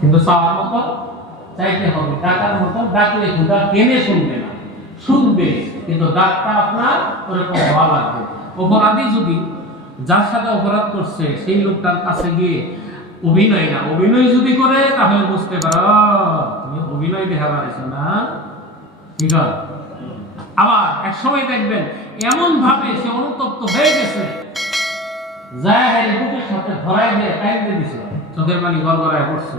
কিন্তু চাওয়ার মতো চাইতে হবে ডাকার মতো ডাকলে হুদা টেনে শুনবে না, শুনবে, কিন্তু ডাকটা আপনার ওরকম হওয়া লাগবে। অপরাধী যদি যার সাথে অপরাধ করছে, সেই লোকটার কাছে গিয়ে অভিনয় না, অভিনয় যদি করে, তাহলে বুঝতে পারো তুমি অভিনয় দেখা পারিস না? ঠিক আছে আবার এক সময় দেখবেন এমন ভাবে সে অনুতপ্ত হয়ে গেছে, যায় হারে বুকের সাথে ধরাই দিয়ে কাইন্দে দিছে, চোখের পানি গড়গড়ায় পড়ছে।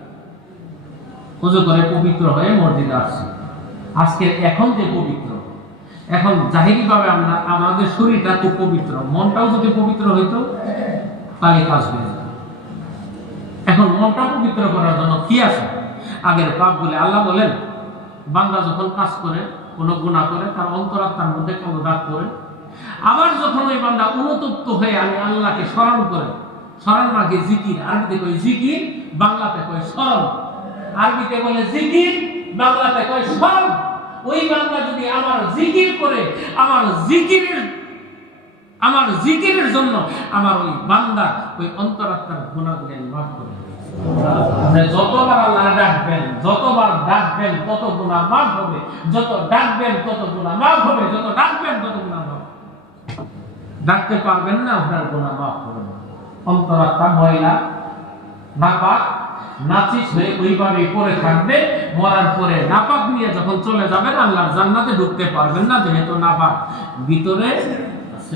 উজু করে পবিত্র হয়ে মসজিদে আসছি। আজকে এখন যে পবিত্র, এখন জাহিরি ভাবে আমরা আমাদের শরীরটা খুব পবিত্র, মনটাও যদি পবিত্র হইতো, তাহলে কাজ হয়ে যেত। এখন মনটা পবিত্র করার জন্য কি আছে? আগের পাপ বলে আল্লাহ বলেন, বান্দা যখন কাজ করে, কোনো গুণা করে, তার অন্তরাত্মার মধ্যে কোনো দাগ করে আবার যখন ওই বান্দা অনুতপ্ত হয়ে আমি আল্লাহকে স্মরণ করে, স্মরণ মাকে জিকির আরবিতে কই জিকির বাংলাতে কয় স্মরণ। আরবিতে বলে জিকির, বাংলাতে কয় স্মরণ ওই বান্দা যদি আমার জিকির করে, আমার জিকিরের আমার জিকিরের জন্য আমার ওই বান্দা ওই অন্তরাত্মার গুণাগুলি আমি মাফ করে যতবার আল্লাহ ডাকবেন, যতবার ডাকবেন, তত গুণা মাফ হবে। যত ডাকবেন, তত গুণা মাফ হবে। যত ডাকবেন, তত গুণা মাফ ডাকতে পারবেন না, আপনার গুণা মাফ হবে না। অন্তরাত্মা ময়লা নাপাক নাচিস হয়ে ওইভাবে পরে থাকবে। মরার পরে নাপাক নিয়ে যখন চলে যাবেন, আল্লাহ জান্নাতে ঢুকতে পারবেন না, যেহেতু নাপাক ভিতরে আছে।